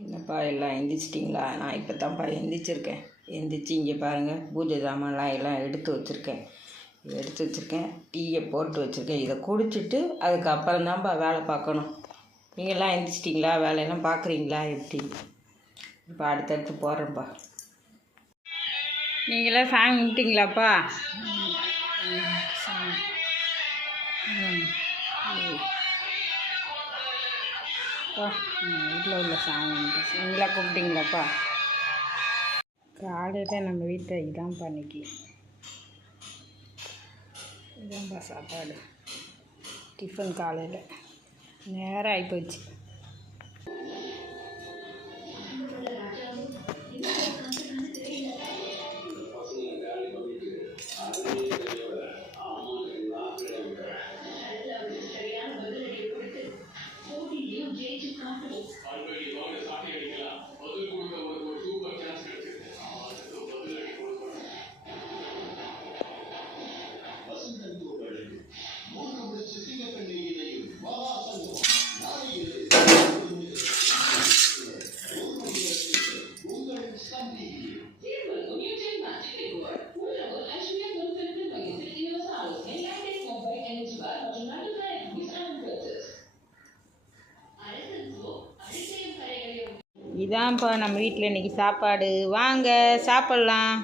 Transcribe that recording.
என்னப்பா எல்லாம் எந்திரிச்சிட்டிங்களா? நான் இப்போ தான்ப்பா எந்திரிச்சிருக்கேன். எந்திரிச்சு இங்கே பாருங்கள் பூஜை சாமான்லாம் எல்லாம் எடுத்து வச்சுருக்கேன். எடுத்து வச்சுருக்கேன் டீயை போட்டு வச்சுருக்கேன். இதை குடிச்சிட்டு அதுக்கப்புறம் தான்ப்பா வேலை பார்க்கணும். நீங்கள்லாம் எந்திரிச்சிட்டிங்களா? வேலையெல்லாம் பார்க்குறீங்களா? எப்படி? இப்போ அடுத்தடுத்து போகிறேன்ப்பா நீங்களாம் சாமி கும்பிட்டீங்களாப்பா? ம். அப்பா. வீட்டில் உள்ள சாமி நீங்களா கூப்பிட்டீங்களாப்பா? காலையில் நம்ம வீட்டில் இதான் பண்ணிக்கு. இதான்ப்பா சாப்பாடு. டிஃபன் காலையில். நேரம் ஆகிப்போச்சு இதான்ப்பா நம்ம வீட்டில் இன்றைக்கி சாப்பாடு. வாங்க சாப்பிட்லாம்.